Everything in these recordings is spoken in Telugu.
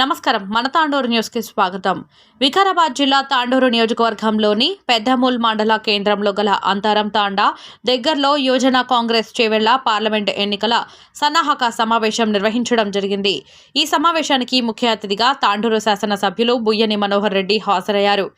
నమస్కారం. మన తాండూరు న్యూస్కి స్వాగతం. వికారాబాద్ జిల్లా తాండూరు నియోజకవర్గంలోని పెద్దమూల్ మండల కేంద్రంలో గల అంతరం తాండా దగ్గరలో యోజన కాంగ్రెస్ చేవెళ్ళ పార్లమెంట్ ఎన్నికల సన్నాహక సమావేశం నిర్వహించడం జరిగింది. ఈ సమావేశానికి ముఖ్య అతిథిగా తాండూరు శాసనసభ్యులు బుయ్యని మనోహర్ రెడ్డి హాజరయ్యారు.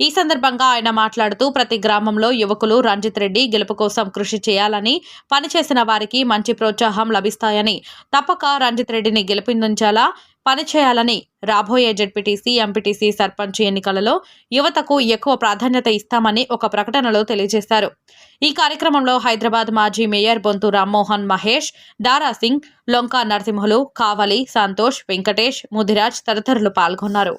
ఈ సందర్భంగా ఆయన మాట్లాడుతూ ప్రతి గ్రామంలో యువకులు రంజిత్ రెడ్డి గెలుపు కోసం కృషి చేయాలని పనిచేసిన వారికి మంచి ప్రోత్సాహం లభిస్తాయని తప్పక రంజిత్ రెడ్డిని గెలిపించాలా పనిచేయాలని రాబోయే జడ్పీటీసీ ఎంపీటీసీ సర్పంచ్ ఎన్నికలలో యువతకు ఎక్కువ ప్రాధాన్యత ఇస్తామని ఒక ప్రకటనలో తెలియజేశారు. ఈ కార్యక్రమంలో హైదరాబాద్ మాజీ మేయర్ బొంతు రామ్మోహన్ మహేష్ దారా సింగ్ లొంకా నరసింహులు కావలి సంతోష్ వెంకటేష్ ముదిరాజ్ తదితరులు పాల్గొన్నారు.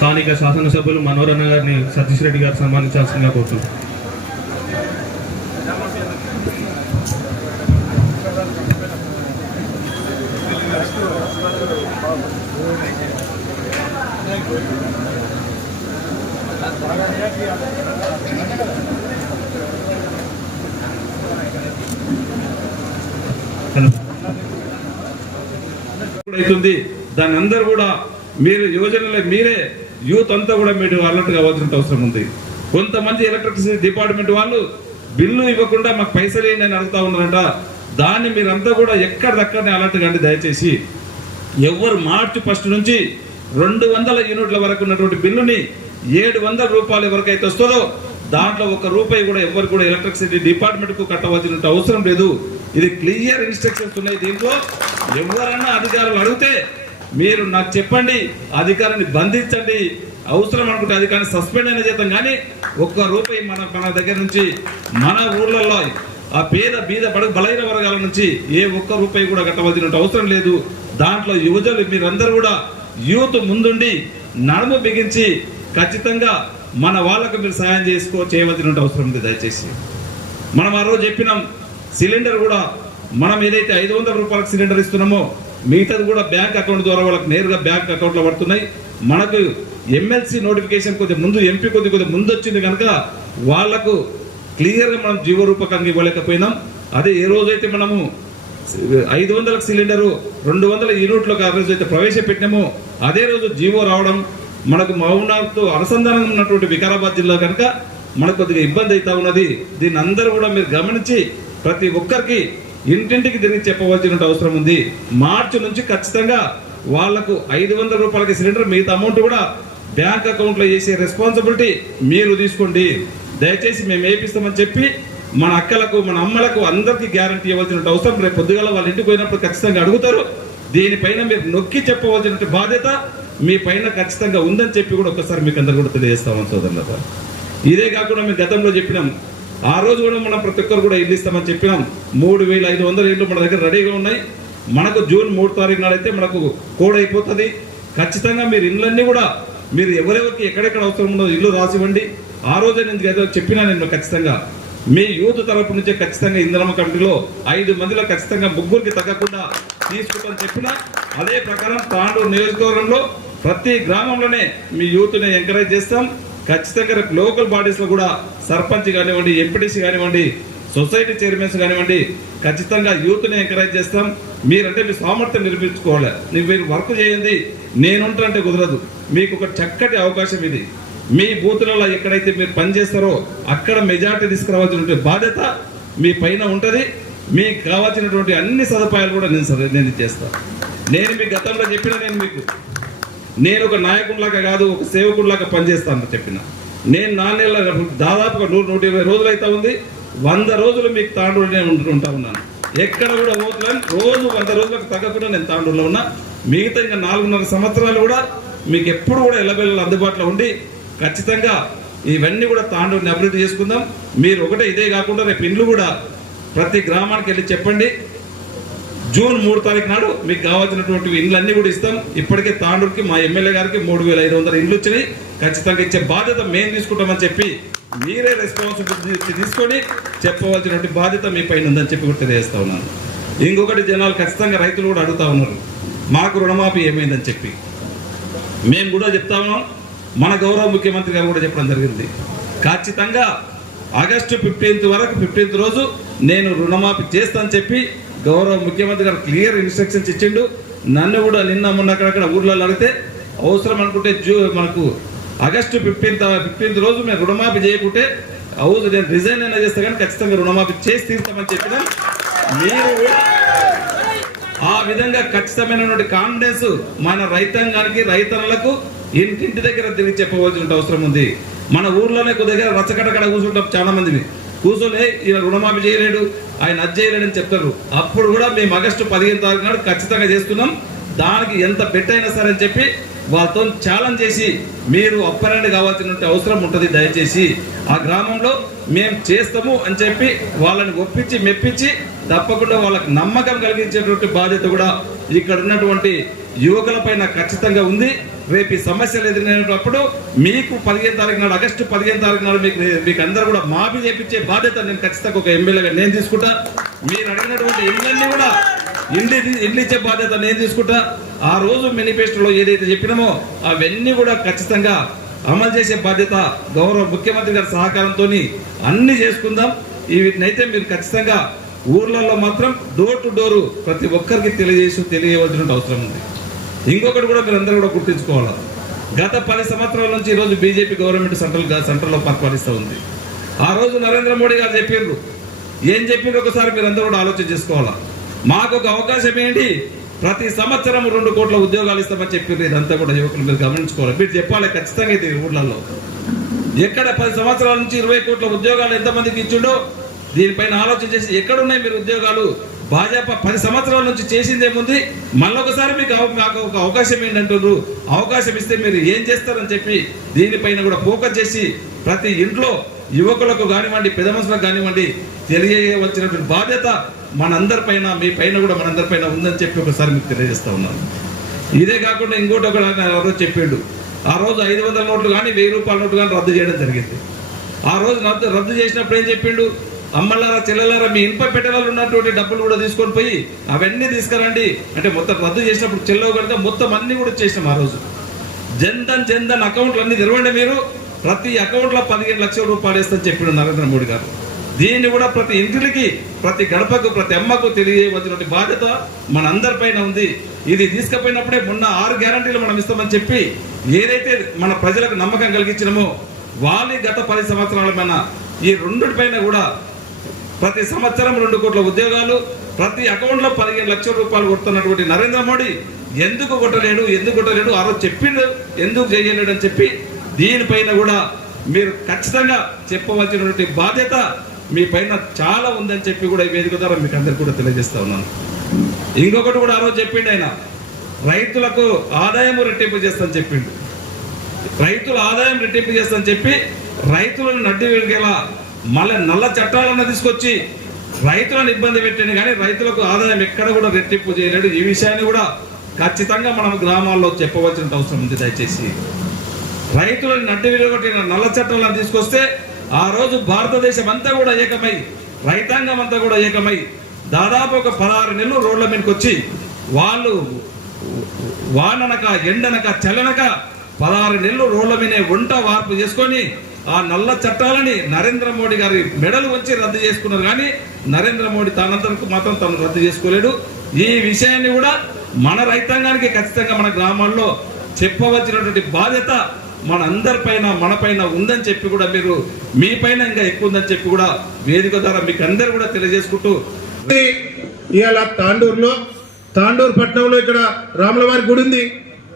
స్థానిక శాసనసభ్యులు మనోరణ గారిని సతీష్ రెడ్డి గారు సన్మానించాల్సిందిగా కోరుతున్నాం. అవుతుంది దాని అందరూ కూడా మీరు యువజనులే మీరే యూత్ అంతా కూడా మీరు అలర్ట్ కావాల్సిన అవసరం ఉంది. కొంతమంది ఎలక్ట్రిసిటీ డిపార్ట్మెంట్ వాళ్ళు బిల్లు ఇవ్వకుండా మాకు పైసలు ఏంటి అని అడుగుతా ఉన్నారంట. దాన్ని మీరంతా కూడా ఎక్కడిదక్కడనే అలర్ట్ కండి దయచేసి. ఎవరు మార్చి ఫస్ట్ నుంచి రెండు వందల యూనిట్ల వరకు ఉన్నటువంటి బిల్లుని ఏడు వందల రూపాయలు ఎవరికైతే వస్తుందో దాంట్లో ఒక రూపాయి కూడా ఎవరు కూడా ఎలక్ట్రిసిటీ డిపార్ట్మెంట్కు కట్టవలసిన అవసరం లేదు. ఇది క్లియర్ ఇన్స్ట్రక్షన్స్ ఉన్నాయి దీంట్లో. ఎవరన్నా అధికారులు అడిగితే మీరు నాకు చెప్పండి అధికారాన్ని బంధించండి అవసరం అనుకుంటే అధికారాన్ని సస్పెండ్ అయిన చేతం కానీ ఒక్క రూపాయి మన మన దగ్గర నుంచి మన ఊర్లలో ఆ పేద బీద బడ బలైన వర్గాల నుంచి ఏ ఒక్క రూపాయి కూడా కట్టవలసిన అవసరం లేదు. దాంట్లో యువజనులు మీరందరూ కూడా యూత్ ముందుండి నడుము బిగించి ఖచ్చితంగా మన వాళ్ళకు మీరు సహాయం చేసుకో చేయవలసిన అవసరం ఉంది దయచేసి. మనం ఆ రోజు చెప్పినాం సిలిండర్ కూడా మనం ఏదైతే ఐదు వందల రూపాయలకు సిలిండర్ ఇస్తున్నామో మిగతాది కూడా బ్యాంక్ అకౌంట్ ద్వారా వాళ్ళకి నేరుగా బ్యాంక్ అకౌంట్లో పడుతున్నాయి. మనకు ఎమ్మెల్సీ నోటిఫికేషన్ కొద్ది ముందు ఎంపీ కొద్ది కొద్ది ముందు వచ్చింది కనుక వాళ్ళకు క్లియర్గా మనం జీవరూపకంగా ఇవ్వలేకపోయినాం. అదే ఏ రోజైతే మనము ఐదు వందల సిలిండరు రెండు వందల యూనిట్లకు ఆ అయితే ప్రవేశపెట్టినామో అదే రోజు జీవో రావడం మనకు మౌనాతో అనుసంధానం ఉన్నటువంటి వికారాబాద్ జిల్లా కనుక మనకు కొద్దిగా ఇబ్బంది అవుతా ఉన్నది. దీన్ని అందరూ కూడా మీరు గమనించి ప్రతి ఒక్కరికి ఇంటింటికి తిరిగి చెప్పవలసిన అవసరం ఉంది. మార్చి నుంచి ఖచ్చితంగా వాళ్ళకు ఐదు వందల రూపాయలకి సిలిండర్ మిగతా అమౌంట్ కూడా బ్యాంక్ అకౌంట్లో వేసే రెస్పాన్సిబిలిటీ మీరు తీసుకోండి. దయచేసి మేము వేపిస్తామని చెప్పి మన అక్కలకు మన అమ్మలకు అందరికీ గ్యారంటీ ఇవ్వాల్సిన అవసరం రేపు పొద్దుగాల వాళ్ళ ఇంటికి పోయినప్పుడు ఖచ్చితంగా అడుగుతారు. దీనిపైన మీరు నొక్కి చెప్పవలసిన బాధ్యత మీ పైన ఖచ్చితంగా ఉందని చెప్పి కూడా ఒక్కసారి మీకు అందరు కూడా తెలియజేస్తామని సోదరులతో ఇదే కాకుండా మేము గతంలో చెప్పినాం. ఆ రోజు కూడా మనం ప్రతి ఒక్కరు కూడా ఇల్లు ఇస్తామని చెప్పినాం. మూడు వేల ఐదు వందల ఇళ్ళు మన దగ్గర రెడీగా ఉన్నాయి. మనకు జూన్ మూడు తారీఖు నాడైతే మనకు కోడ్ అయిపోతుంది. ఖచ్చితంగా మీరు ఇళ్ళన్నీ కూడా మీరు ఎవరెవరికి ఎక్కడెక్కడ అవసరం ఉందో ఇల్లు రాసివ్వండి. ఆ రోజే నేను ఏదో చెప్పినా నేను ఖచ్చితంగా. మీ యూత్ తరపు నుంచే ఖచ్చితంగా ఇంద్రమ్మ కమిటీలో ఐదు మందిలో ఖచ్చితంగా ముగ్గురికి తగ్గకుండా తీసుకుంటామని చెప్పినా అదే ప్రకారం తాండూరు నియోజకవర్గంలో ప్రతి గ్రామంలోనే మీ యూత్ని ఎంకరేజ్ చేస్తాం. ఖచ్చితంగా రేపు లోకల్ బాడీస్లో కూడా సర్పంచ్ కానివ్వండి ఎంపీటీసీ కానివ్వండి సొసైటీ చైర్మన్స్ కానివ్వండి ఖచ్చితంగా యూత్ని ఎంకరేజ్ చేస్తాం. మీరంటే మీ సామర్థ్యం నిరూపించుకోవాలి. నీకు మీరు వర్క్ చేయండి. నేనుంటానంటే కుదరదు. మీకు ఒక చక్కటి అవకాశం ఇది. మీ బూతులలో ఎక్కడైతే మీరు పనిచేస్తారో అక్కడ మెజార్టీ తీసుకురావాల్సినటువంటి బాధ్యత మీ పైన ఉంటుంది. మీకు కావాల్సినటువంటి అన్ని సదుపాయాలు కూడా నేను నేను చేస్తాను. నేను మీ గతంలో చెప్పిన నేను మీకు నేను ఒక నాయకుడిలాగా కాదు ఒక సేవకుడిలాగా పనిచేస్తాను చెప్పిన. నేను నాణ్యాల దాదాపుగా నూరు నూట ఇరవై రోజులు అయితే ఉంది. వంద రోజులు మీకు తాండూరునే ఉంటుంటా ఉన్నాను. ఎక్కడ కూడా పోతున్నాను రోజు వంద రోజులకు తగ్గకుండా నేను తాండూరులో ఉన్నా. మిగతా ఇంకా నాలుగున్నర సంవత్సరాలు కూడా మీకు ఎప్పుడు కూడా ఎల్లబెల్లలు అందుబాటులో ఉండి ఖచ్చితంగా ఇవన్నీ కూడా తాండూరుని అభివృద్ధి చేసుకుందాం. మీరు ఒకటే ఇదే కాకుండా రేపు ఇండ్లు కూడా ప్రతి గ్రామానికి వెళ్ళి చెప్పండి. జూన్ మూడు తారీఖు నాడు మీకు కావాల్సినటువంటి ఇండ్లన్నీ కూడా ఇస్తాం. ఇప్పటికే తాండూరుకి మా ఎమ్మెల్యే గారికి మూడు వేల ఐదు వందల ఇండ్లు వచ్చినాయి. ఖచ్చితంగా ఇచ్చే బాధ్యత మేము తీసుకుంటామని చెప్పి మీరే రెస్పాన్సిబిలిటీ తీసుకొని చెప్పవలసినటువంటి బాధ్యత మీ పైన ఉందని చెప్పి కూడా తెలియజేస్తా ఉన్నాను. ఇంకొకటి జనాలు ఖచ్చితంగా రైతులు కూడా అడుగుతా ఉన్నారు. మాకు రుణమాఫీ ఏమైందని చెప్పి. మేము కూడా చెప్తా ఉన్నాం. మన గౌరవ ముఖ్యమంత్రి గారు కూడా చెప్పడం జరిగింది. ఖచ్చితంగా ఆగస్టు ఫిఫ్టీన్త్ వరకు ఫిఫ్టీన్త్ రోజు నేను రుణమాఫీ చేస్తాను చెప్పి గౌరవ ముఖ్యమంత్రి గారు క్లియర్ ఇన్స్ట్రక్షన్స్ ఇచ్చిండు. నన్ను కూడా నిన్న మొన్న అక్కడక్కడ ఊర్లలో అడిగితే అవసరం అనుకుంటే జూ మనకు ఆగస్టు ఫిఫ్టీన్త్ ఫిఫ్టీన్త్ రోజు మేము రుణమాఫీ చేయకుంటే అవును నేను రిజైన్ అయినా చేస్తే కానీ ఖచ్చితంగా రుణమాఫీ చేసి తీస్తామని చెప్పిన. మీరు ఆ విధంగా ఖచ్చితమైనటువంటి కాన్ఫిడెన్స్ మన రైతాంగానికి రైతన్నలకు ఇంటింటి దగ్గర తిరిగి చెప్పవలసిన అవసరం ఉంది. మన ఊర్లోనే కొద్దిగా దగ్గర రచ్చకటకడ కూర్చుంటాం చాలా మంది కూర్చొని ఈయన రుణమాఫీ చేయలేడు ఆయన అది చెప్తారు. అప్పుడు కూడా మేము ఆగస్టు పదిహేను తారీఖు నాడు ఖచ్చితంగా చేస్తున్నాం. దానికి ఎంత బెట్ అయినా సరే అని చెప్పి వాళ్ళతో ఛాలెంజ్ చేసి మీరు అప్పరెండ్ కావాల్సిన అవసరం ఉంటుంది దయచేసి. ఆ గ్రామంలో మేము చేస్తాము అని చెప్పి వాళ్ళని ఒప్పించి మెప్పించి తప్పకుండా వాళ్ళకి నమ్మకం కలిగించేటువంటి బాధ్యత కూడా ఇక్కడ ఉన్నటువంటి యువకుల పైన ఖచ్చితంగా ఉంది. రేపు ఈ సమస్యలు ఎదురైనప్పుడు మీకు పదిహేను తారీఖు నాడు ఆగస్టు పదిహేను తారీఖు నాడు మీకు మీకు అందరూ కూడా మాఫీ చేపించే బాధ్యత నేను ఖచ్చితంగా ఒక ఎమ్మెల్యేగా నేను తీసుకుంటా. మీరు అడిగినటువంటి ఇళ్ళన్నీ కూడా ఇండి ఇండ్లు ఇచ్చే బాధ్యత నేను తీసుకుంటా. ఆ రోజు మేనిఫెస్టోలో ఏదైతే చెప్పినామో అవన్నీ కూడా ఖచ్చితంగా అమలు చేసే బాధ్యత గౌరవ ముఖ్యమంత్రి గారి సహకారంతో అన్ని చేసుకుందాం. ఈ వీటినైతే మీరు ఖచ్చితంగా ఊర్లలో మాత్రం డోర్ టు డోరు ప్రతి ఒక్కరికి తెలియజేసి తెలియవలసిన అవసరం ఉంది. ఇంకొకటి కూడా మీరందరూ కూడా గుర్తించుకోవాలి? గత పది సంవత్సరాల నుంచి ఈరోజు బీజేపీ గవర్నమెంట్ సెంట్రల్ సెంట్రల్లో పరిపాలిస్తూ ఉంది. ఆ రోజు నరేంద్ర మోడీ గారు చెప్పిండ్రు ఏం చెప్పిండ్రు ఒకసారి మీరందరూ కూడా ఆలోచన చేసుకోవాలా? మాకు ఒక అవకాశం ఏంటి? ప్రతి సంవత్సరం రెండు కోట్ల ఉద్యోగాలు ఇస్తామని చెప్పిండ్రు ఇదంతా కూడా యువకులు మీరు గమనించుకోవాలి. మీరు చెప్పాలి ఖచ్చితంగా ఇది ఊళ్ళల్లో ఎక్కడ పది సంవత్సరాల నుంచి ఇరవై కోట్ల ఉద్యోగాలు ఎంతమందికి ఇచ్చిండో దీనిపైన ఆలోచన చేసి ఎక్కడున్నాయి మీరు ఉద్యోగాలు? భాజపా పది సంవత్సరాల నుంచి చేసింది ఏముంది మళ్ళొకసారి మీకు నాకు ఒక అవకాశం ఏంటంటున్నారు అవకాశం ఇస్తే మీరు ఏం చేస్తారని చెప్పి దీనిపైన కూడా ఫోకస్ చేసి ప్రతి ఇంట్లో యువకులకు కానివ్వండి పెద్ద మనుషులకు కానివ్వండి తెలియవలసినటువంటి బాధ్యత మనందరిపైన మీ పైన కూడా మనందరిపైన ఉందని చెప్పి ఒకసారి మీకు తెలియజేస్తా ఉన్నాను. ఇదే కాకుండా ఇంకోటి ఒక ఎవరో రోజు చెప్పిండు ఆ రోజు ఐదు వందల నోట్లు కానీ వెయ్యి రూపాయల నోట్లు కానీ రద్దు చేయడం జరిగింది. ఆ రోజు రద్దు రద్దు చేసినప్పుడు ఏం చెప్పిండు? అమ్మలారా చెల్లెలారా మీ ఇనుప పెట్టెలలో ఉన్నటువంటి డబ్బులు కూడా తీసుకొని పోయి అవన్నీ తీసుకురండి. అంటే మొత్తం రద్దు చేసినప్పుడు చెల్లవు కనుక మొత్తం అన్ని కూడా చేసినాం ఆ రోజు. జన్ధన్ జన్ధన్ అకౌంట్లు అన్ని తెరవండి మీరు. ప్రతి అకౌంట్లో పదిహేను లక్షల రూపాయలు వేస్తని చెప్పిండు నరేంద్ర మోడీ గారు. దీన్ని కూడా ప్రతి ఇంటికి ప్రతి గడపకు ప్రతి అమ్మకు తెలియవలసినటువంటి బాధ్యత మన అందరిపైన ఉంది. ఇది తీసుకుపోయినప్పుడే మొన్న ఆరు గ్యారంటీలు మనం ఇస్తామని చెప్పి ఏదైతే మన ప్రజలకు నమ్మకం కలిగించినమో వాళ్ళ గత పది సంవత్సరాల పైన ఈ రెండిటిపైన కూడా ప్రతి సంవత్సరం రెండు కోట్ల ఉద్యోగాలు ప్రతి అకౌంట్లో పదిహేను లక్షల రూపాయలు కొడుతున్నటువంటి నరేంద్ర మోడీ ఎందుకు కొట్టలేడు ఎందుకు కొట్టలేడు? ఆ రోజు చెప్పిండు ఎందుకు చేయలేడు అని చెప్పి దీనిపైన కూడా మీరు ఖచ్చితంగా చెప్పవలసినటువంటి బాధ్యత మీ పైన చాలా ఉందని చెప్పి కూడా ఈ వేదిక ద్వారా మీకు అందరికీ కూడా తెలియజేస్తా ఉన్నాను. ఇంకొకటి కూడా ఆ రోజు చెప్పిండు ఆయన రైతులకు ఆదాయం రెట్టింపు చేస్తాను చెప్పిండు. రైతుల ఆదాయం రెట్టింపు చేస్తాను చెప్పి రైతులను నడ్డి విడిగేలా మళ్ళీ నల్ల చట్టాలను తీసుకొచ్చి రైతులను ఇబ్బంది పెట్టాను కానీ రైతులకు ఆదాయం ఎక్కడ కూడా రెట్టింపు చేయలేడు. ఈ విషయాన్ని కూడా ఖచ్చితంగా మనం గ్రామాల్లో చెప్పవలసిన అవసరం ఉంది దయచేసి. రైతులను నడ్డి విలువగొట్టిన నల్ల చట్టాలను తీసుకొస్తే ఆ రోజు భారతదేశం అంతా కూడా ఏకమై రైతాంగం అంతా కూడా ఏకమై దాదాపు ఒక పదహారు నెలలు రోడ్ల మీదకి వచ్చి వాళ్ళు వాననక ఎండనక చల్లనక పదహారు నెలలు రోడ్ల మీద వంట వార్పు చేసుకొని ఆ నల్ల చట్టాలని నరేంద్ర మోడీ గారి మెడలు వచ్చి రద్దు చేసుకున్నారు కానీ నరేంద్ర మోడీ తనంతరకు మాత్రం తను రద్దు చేసుకోలేడు. ఈ విషయాన్ని కూడా మన రైతాంగానికి ఖచ్చితంగా మన గ్రామాల్లో చెప్పవలసినటువంటి బాధ్యత మన అందరిపైన మన పైన ఉందని చెప్పి కూడా మీరు మీ పైన ఇంకా ఎక్కువ ఉందని చెప్పి కూడా వేదిక ద్వారా మీకు అందరు కూడా తెలియజేసుకుంటూ ఇవాళ తాండూరులో తాండూరు పట్టణంలో ఇక్కడ రాములవారి గుడి ఉంది.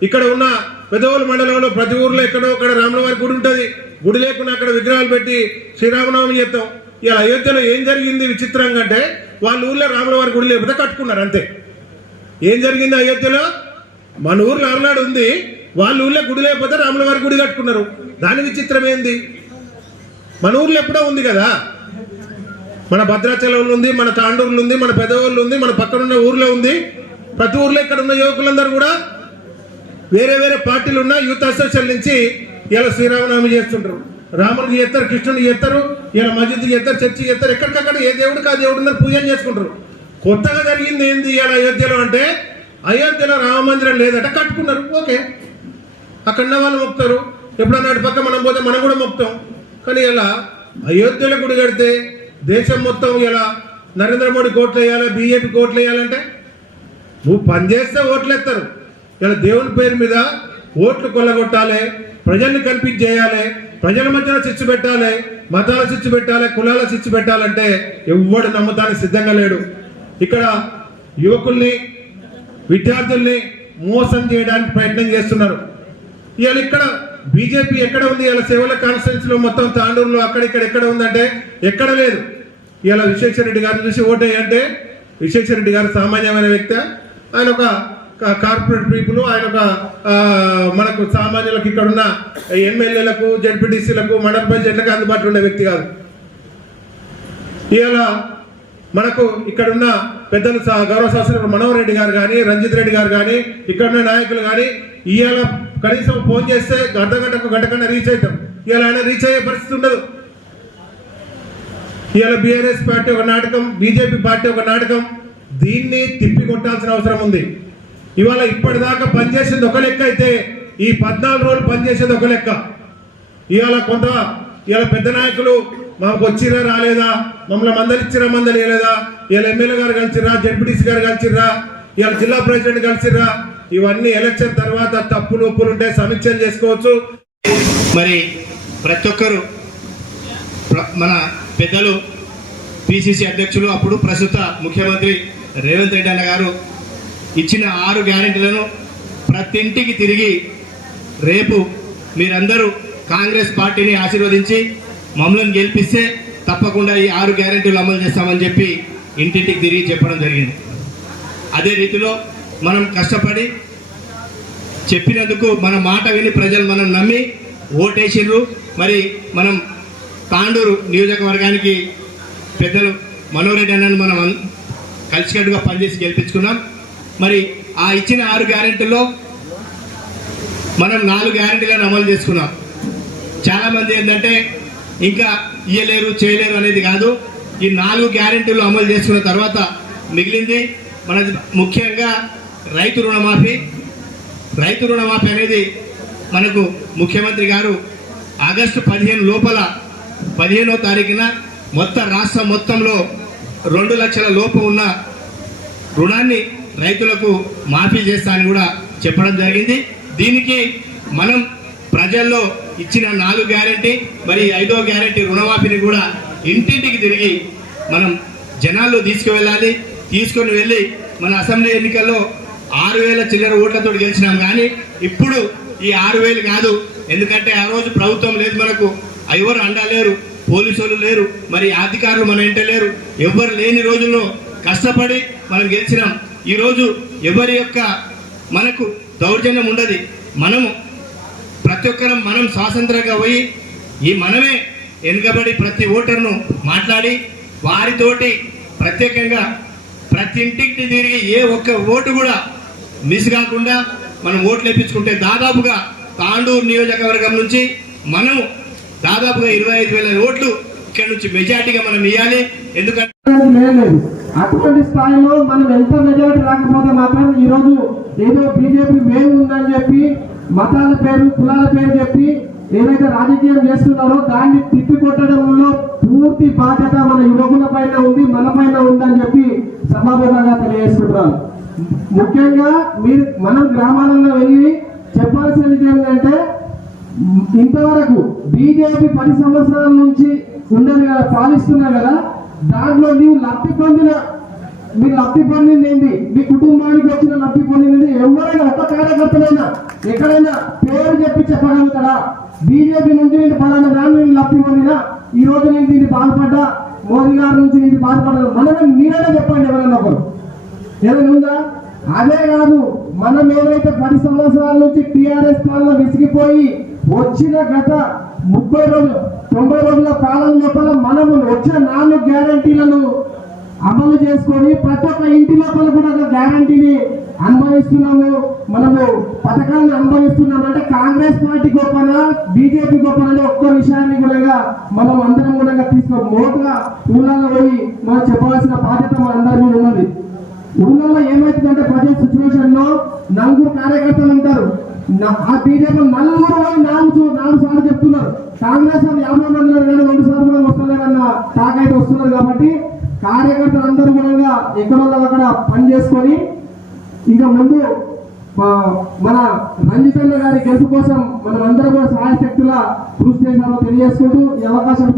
ఇక్కడ ఉన్న పెదవుల మండలంలో ప్రతి ఊర్లో ఎక్కడో అక్కడ రాములవారి గుడి ఉంటుంది. గుడి లేకుండా అక్కడ విగ్రహాలు పెట్టి శ్రీరామనవమి చేస్తాం ఇలా అయోధ్యలో ఏం జరిగింది విచిత్రంగా అంటే వాళ్ళ ఊర్లో రాములవారి గుడి లేకపోతే కట్టుకున్నారు అంతే. ఏం జరిగింది అయోధ్యలో? మన ఊర్లో అరనాడు ఉంది వాళ్ళ ఊర్లో గుడి లేకపోతే రాములవారి గుడి కట్టుకున్నారు. దాని విచిత్రం ఏంది? మన ఊర్లో ఎప్పుడో ఉంది కదా. మన భద్రాచలంలో ఉంది మన తాండూరులో ఉంది మన పెదవూరులో ఉంది మన పక్కనున్న ఊర్లో ఉంది. ప్రతి ఊర్లో ఇక్కడ ఉన్న యువకులందరూ కూడా వేరే వేరే పార్టీలు ఉన్న యూత్ అసోసియేషన్ నుంచి ఇలా శ్రీరామనామి చేస్తుంటారు. రాముడికి చేస్తారు కృష్ణుడికి చేస్తారు ఇలా మస్జిద్కి చేస్తారు చర్చి చేస్తారు ఎక్కడికక్కడ ఏ దేవుడికి ఆ దేవుడు ఉన్నారు పూజలు చేసుకుంటారు. కొత్తగా జరిగింది ఏంది ఇలా అయోధ్యలో అంటే అయోధ్యలో రామ మందిరం లేదట కట్టుకున్నారు. ఓకే. అక్కడ ఉన్న వాళ్ళు మొక్కుతారు. ఎప్పుడన్నా అటు పక్క మనం పోతే మనం కూడా మొక్కుతాం. కానీ ఇలా అయోధ్యలో గుడి కడితే దేశం మొత్తం ఇలా నరేంద్ర మోడీ కోట్లు వేయాలి బీజేపీ కోట్లు వేయాలంటే? నువ్వు పని చేస్తే ఓట్లు ఎత్తారు. ఇలా దేవుని పేరు మీద ఓట్లు కొల్లగొట్టాలి. ప్రజల్ని కన్ఫ్యూజ్ చేయాలి. ప్రజల మధ్యన చిచ్చు పెట్టాలి. మతాల చిచ్చు పెట్టాలి. కులాల చిచ్చు పెట్టాలంటే ఎవ్వడు నమ్మతానికి సిద్ధంగా లేడు. ఇక్కడ యువకుల్ని విద్యార్థుల్ని మోసం చేయడానికి ప్రయత్నం చేస్తున్నారు. ఇవాళ ఇక్కడ బీజేపీ ఎక్కడ ఉంది? ఇలా సేవల కాన్స్టిట్యూన్స్ మొత్తం తాండూరులో అక్కడ ఇక్కడ ఎక్కడ ఉందంటే ఎక్కడ లేదు. ఇలా విశ్వేశ్వరరెడ్డి గారిని చూసి ఓటే అంటే విశ్వేశ్వర గారు సామాన్యమైన వ్యక్తి. ఆయన ఒక కార్పొరేట్ పీపుల్ ఆయన ఒక మనకు సామాన్యులకు ఇక్కడ ఉన్న ఎమ్మెల్యేలకు జడ్పీటీసీలకు మండల పంచాయతీలకు అందుబాటులో ఉండే వ్యక్తి కాదు. ఇవాళ మనకు ఇక్కడున్న పెద్దలు గౌరవ శాస్త్రి మనోహర్ రెడ్డి గారు కానీ రంజిత్ రెడ్డి గారు కానీ ఇక్కడున్న నాయకులు కానీ ఇవాళ కనీసం ఫోన్ చేస్తే అర్ధ గంటకు గంట కన్నా రీచ్ అవుతాం ఇవాళ ఆయన రీచ్ అయ్యే పరిస్థితి ఉండదు. ఇవాళ బీఆర్ఎస్ పార్టీ ఒక నాటకం బీజేపీ పార్టీ ఒక నాటకం దీన్ని తిప్పి కొట్టాల్సిన అవసరం ఉంది. ఇవాళ ఇప్పటిదాకా పనిచేసింది ఒక లెక్క అయితే ఈ పద్నాలుగు రోజులు పనిచేసేది ఒక లెక్క. ఇవాళ కొంత ఇవాళ పెద్ద నాయకులు మాకు వచ్చిరా రాలేదా? మమ్మల్ని మందలిచ్చిరా మందలియలేదా ఇవాళ ఎమ్మెల్యే గారు కలిసిరా జడ్పీటీసీ గారు కలిసిరా ఇవాళ జిల్లా ప్రెసిడెంట్ కలిసిరా? ఇవన్నీ ఎలక్షన్ తర్వాత తప్పులు ఒప్పులు ఉంటే సమీక్షలు చేసుకోవచ్చు. మరి ప్రతి ఒక్కరు మన పెద్దలు పిసిసి అధ్యక్షులు అప్పుడు ప్రస్తుత ముఖ్యమంత్రి రేవంత్ రెడ్డి అన్న గారు ఇచ్చిన ఆరు గ్యారెంటీలను ప్రతి ఇంటికి తిరిగి రేపు మీరందరూ కాంగ్రెస్ పార్టీని ఆశీర్వదించి మమ్మల్ని గెలిపిస్తే తప్పకుండా ఈ ఆరు గ్యారెంటీలు అమలు చేస్తామని చెప్పి ఇంటింటికి తిరిగి చెప్పడం జరిగింది. అదే రీతిలో మనం కష్టపడి చెప్పినందుకు మన మాట విని ప్రజలు మనం నమ్మి ఓటేసిర్రు. మరి మనం తాండూరు నియోజకవర్గానికి పెద్దలు మనోరెడ్డి అన్నను మనం కలిసికట్టుగా పనిచేసి గెలిపించుకున్నాం. మరి ఆ ఇచ్చిన ఆరు గ్యారెంటీల్లో మనం నాలుగు గ్యారెంటీలను అమలు చేసుకున్నాం. చాలామంది ఏంటంటే ఇంకా ఇయ్యలేరు చేయలేరు అనేది కాదు. ఈ నాలుగు గ్యారెంటీలు అమలు చేసుకున్న తర్వాత మిగిలింది మన ముఖ్యంగా రైతు రుణమాఫీ. రైతు రుణమాఫీ అనేది మనకు ముఖ్యమంత్రి గారు ఆగస్టు పదిహేను లోపల పదిహేనో తారీఖున మొత్తం రాష్ట్రం మొత్తంలో రెండు లక్షల లోపు ఉన్న రుణాన్ని రైతులకు మాఫీ చేస్తానని కూడా చెప్పడం జరిగింది. దీనికి మనం ప్రజల్లో ఇచ్చిన నాలుగు గ్యారెంటీ మరి ఐదో గ్యారెంటీ రుణమాఫీని కూడా ఇంటింటికి తిరిగి మనం జనాల్లో తీసుకువెళ్ళాలి. తీసుకొని వెళ్ళి మన అసెంబ్లీ ఎన్నికల్లో ఆరు వేల చిల్లర ఓట్లతో గెలిచినాం కానీ ఇప్పుడు ఈ ఆరు వేలు కాదు. ఎందుకంటే ఆ రోజు ప్రభుత్వం లేదు మనకు. ఎవరు అండలేరు పోలీసులు లేరు మరి అధికారులు మన ఇంట లేరు. ఎవరు లేని రోజుల్లో కష్టపడి మనం గెలిచినాం. ఈరోజు ఎవరి యొక్క మనకు దౌర్జన్యం ఉండదు. మనము ప్రతి ఒక్కరం మనం స్వాతంత్రంగా పోయి ఈ మనమే వెనుకబడి ప్రతి ఓటర్ను మాట్లాడి వారితోటి ప్రత్యేకంగా ప్రతి ఇంటికి తిరిగి ఏ ఒక్క ఓటు కూడా మిస్ కాకుండా మనం ఓట్లు వేయించుకుంటే దాదాపుగా తాండూరు నియోజకవర్గం నుంచి మనము దాదాపుగా ఇరవై ఐదు వేల ఓట్లు ఇక్కడ నుంచి మెజార్టీగా మనం ఇవ్వాలి ఎందుకంటే అటువంటి స్థాయిలో మనం ఎంత మెజారిటీ రాకపోతే మాత్రం ఈరోజు ఏదో బీజేపీ మేము ఉందని చెప్పి మతాల పేరు కులాల పేరు చెప్పి ఏదైతే రాజకీయం చేస్తున్నారో దాన్ని తిప్పికొట్టడంలో పూర్తి బాధ్యత మన యువకుల పైన ఉంది మన పైన ఉందని చెప్పి సమావేశంగా తెలియజేస్తున్నారు ముఖ్యంగా మీరు మనం గ్రామాలలో వెళ్ళి చెప్పాల్సింది ఏంటంటే ఇంతవరకు బీజేపీ పది సంవత్సరాల నుంచి ఉండదు కదా పాలిస్తున్నా కదా. దాంట్లో నీవు లబ్ధి పొందిన మీరు లబ్ధి పొందింది మీ కుటుంబానికి వచ్చిన లబ్ధి పొందింది ఎవరైనా ఒక్క కార్యకర్తలైనా ఎక్కడైనా పేరు చెప్పి చెప్పగలుగుతారా బీజేపీ నుంచి నేను పలానా దాన్ని నేను లబ్ధి పొందినా ఈ రోజు నేను దీన్ని బాధపడ్డా మోదీ గారి నుంచి నేను బాధపడ్డా మనమే మీరైనా చెప్పండి ఎవరైనా ఒకరు. ఏదైనా ఉందా? అదే కాదు మనం ఏదైతే పది సంవత్సరాల నుంచి టీఆర్ఎస్ పాలన విసిగిపోయి వచ్చిన గత ముప్పై రోజులు తొంభై రోజుల కాలం లోపల మనము వచ్చే నాలుగు గ్యారంటీలను అమలు చేసుకొని ప్రతి ఒక్క ఇంటి లోపల కూడా గ్యారంటీని అనుభవిస్తున్నాము. మనము పథకాలను అనుభవిస్తున్నాము. అంటే కాంగ్రెస్ పార్టీ గొప్పన బీజేపీ గొప్పనని ఒక్క విషయాన్ని కూడా మనం అందరం కూడా తీసుకో మోటుగా ఊళ్ళలో పోయి మనం చెప్పవలసిన బాధ్యత మన అందరి మీద ఉన్నది. ఊళ్ళల్లో ఏమవుతుందంటే ప్రజెంట్ సిచ్యువేషన్లో నలుగురు కార్యకర్తలు ఉంటారు. ఆ బీజేపీ నలుగురు నాలుగు నాలుగు సార్లు చెప్తున్నారు. కాంగ్రెస్ వాళ్ళు యాభై మంది కానీ రెండు సార్లు కూడా వస్తలేరన్న టాక్ అయితే వస్తున్నారు కాబట్టి కార్యకర్తలు అందరూ కూడా ఎక్కడ అక్కడ పని చేసుకొని ఇంకా ముందు మన రంజితన్న గారి గెలుపు కోసం మనం అందరం కూడా సహాయ శక్తుల కృషి చేశామో తెలియజేసుకుంటూ ఈ అవకాశం